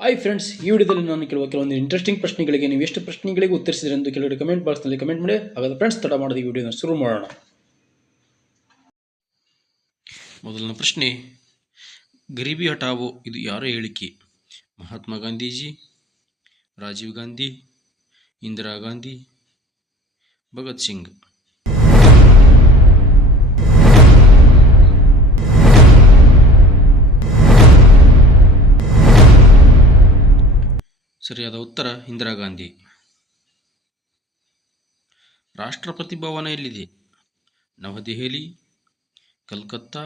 Hi friends, ಈ ವಿಡಿಯೋದಲ್ಲಿ ನಾನು ಕೆಲವೊಂದು ಇಂಟ್ರೆಸ್ಟಿಂಗ್ ಪ್ರಶ್ನೆಗಳಿಗೆ ನೀವು ಎಷ್ಟು ಪ್ರಶ್ನೆಗಳಿಗೆ ಉತ್ತರಿಸಿದ್ರೆ ಎಂದು ಕೆಲವರು ಕಮೆಂಟ್ ಬಾಕ್ಸ್ನಲ್ಲಿ ಕಮೆಂಟ್ ಮಾಡಿ. ಹಾಗಾದ್ರೆ ಫ್ರೆಂಡ್ಸ್, ತಡ ಮಾಡದ ಈ ವಿಡಿಯೋನ ಶುರು ಮಾಡೋಣ. ಮೊದಲನೇ ಪ್ರಶ್ನೆ, ಗರೀಬಿ ಹಟಾವೋ ಇದು ಯಾರ ಹೇಳಿಕೆ? ಮಹಾತ್ಮ ಗಾಂಧೀಜಿ, ರಾಜೀವ್ ಗಾಂಧಿ, ಇಂದಿರಾ ಗಾಂಧಿ, ಭಗತ್ ಸಿಂಗ್? ಸರಿಯಾದ ಉತ್ತರ ಇಂದಿರಾ ಗಾಂಧಿ. ರಾಷ್ಟ್ರಪತಿ ಭವನ ಎಲ್ಲಿದೆ? ನವದೆಹಲಿ, ಕಲ್ಕತ್ತಾ,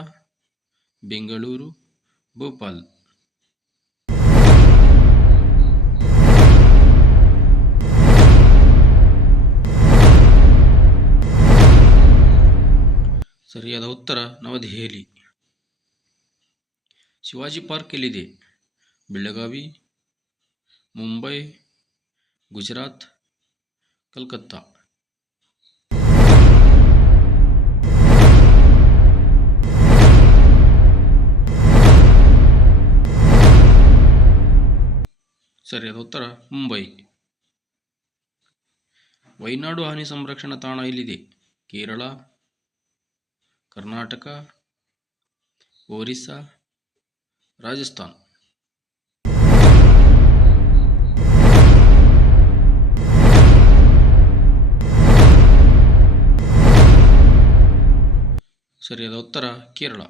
ಬೆಂಗಳೂರು, ಭೋಪಾಲ್? ಸರಿಯಾದ ಉತ್ತರ ನವದೆಹಲಿ. ಶಿವಾಜಿ ಪಾರ್ಕ್ ಎಲ್ಲಿದೆ? ಬೆಳಗಾವಿ, ಮುಂಬೈ, ಗುಜರಾತ್, ಕಲ್ಕತ್ತಾ? ಸರಿಯಾದ ಉತ್ತರ ಮುಂಬೈ. ವೈನಾಡು ಹಾನಿ ಸಂರಕ್ಷಣಾ ತಾಣ ಎಲ್ಲಿದೆ? ಕೇರಳ, ಕರ್ನಾಟಕ, ಒರಿಸ್ಸಾ, ರಾಜಸ್ಥಾನ್? ಸರಿಯಾದ ಉತ್ತರ ಕೇರಳ.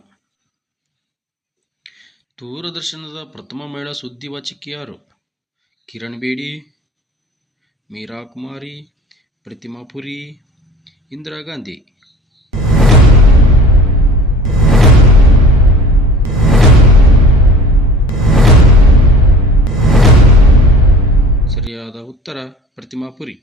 ದೂರದರ್ಶನದ ಪ್ರಥಮ ಮಹಿಳಾ ಸುದ್ದಿವಾಚಿಕೆ ಯಾರು? ಕಿರಣ್ ಬೇಡಿ, ಮೀರಾ ಕುಮಾರಿ, ಪ್ರತಿಮಾ ಪುರಿ, ಇಂದಿರಾ ಗಾಂಧಿ? ಸರಿಯಾದ ಉತ್ತರ ಪ್ರತಿಮಾ ಪುರಿ.